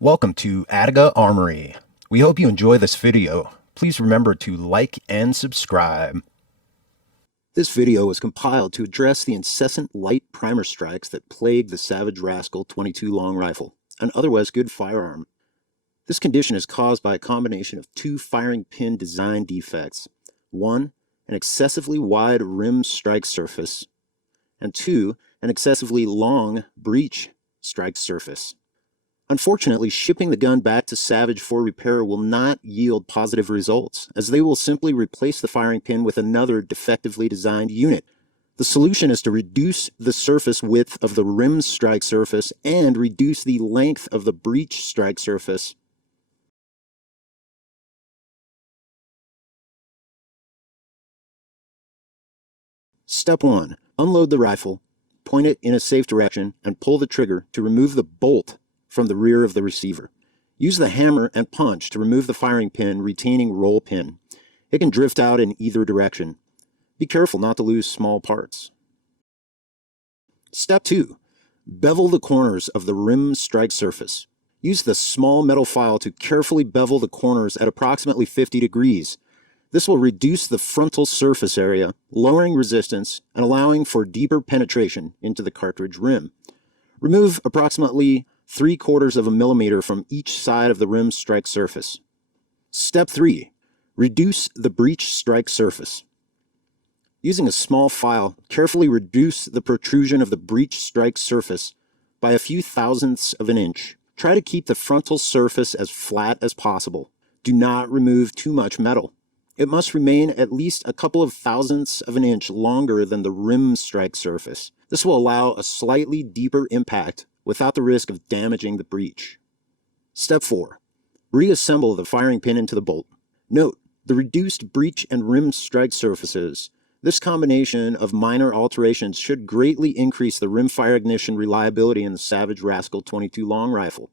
Welcome to Attica Armory. We hope you enjoy this video. Please remember to like and subscribe. This video was compiled to address the incessant light primer strikes that plague the Savage Rascal 22 long rifle, an otherwise good firearm. This condition is caused by a combination of two firing pin design defects. One, an excessively wide rim strike surface, and two, an excessively long breech strike surface. Unfortunately, shipping the gun back to Savage for repair will not yield positive results, as they will simply replace the firing pin with another defectively designed unit. The solution is to reduce the surface width of the rim strike surface and reduce the length of the breech strike surface. Step 1. Unload the rifle, point it in a safe direction, and pull the trigger to remove the bolt from the rear of the receiver. Use the hammer and punch to remove the firing pin, retaining roll pin. It can drift out in either direction. Be careful not to lose small parts. Step 2. Bevel the corners of the rim strike surface. Use the small metal file to carefully bevel the corners at approximately 50 degrees. This will reduce the frontal surface area, lowering resistance and allowing for deeper penetration into the cartridge rim. Remove approximately 3/4 of a millimeter from each side of the rim strike surface. Step 3. Reduce the breech strike surface. Using a small file, carefully reduce the protrusion of the breech strike surface by a few thousandths of an inch. Try to keep the frontal surface as flat as possible. Do not remove too much metal. It must remain at least a couple of thousandths of an inch longer than the rim strike surface. This will allow a slightly deeper impact without the risk of damaging the breech. Step 4. Reassemble the firing pin into the bolt. Note the reduced breech and rim strike surfaces. This combination of minor alterations should greatly increase the rimfire ignition reliability in the Savage Rascal 22 long rifle.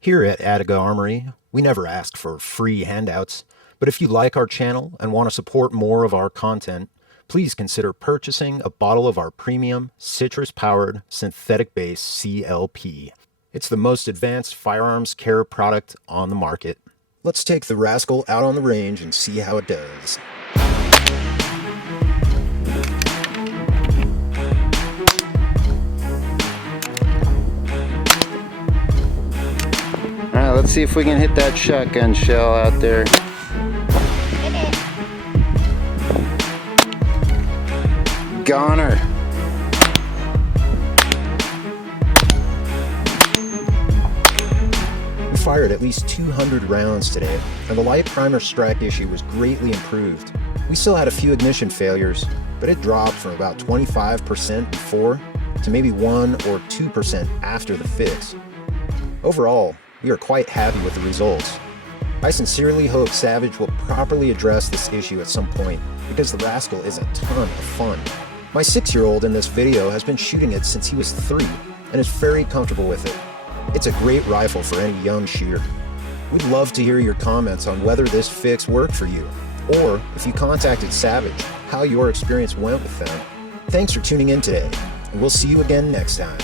Here at Attica Armory, we never ask for free handouts, but if you like our channel and want to support more of our content, please consider purchasing a bottle of our premium, citrus-powered, synthetic-based CLP. It's the most advanced firearms care product on the market. Let's take the Rascal out on the range and see how it does. Alright, let's see if we can hit that shotgun shell out there. Goner. We fired at least 200 rounds today, and the light primer strike issue was greatly improved. We still had a few ignition failures, but it dropped from about 25% before to maybe 1 or 2% after the fix. Overall, we are quite happy with the results. I sincerely hope Savage will properly address this issue at some point, because the Rascal is a ton of fun. My 6-year-old in this video has been shooting it since he was 3 and is very comfortable with it. It's a great rifle for any young shooter. We'd love to hear your comments on whether this fix worked for you, or if you contacted Savage, how your experience went with them. Thanks for tuning in today, and we'll see you again next time.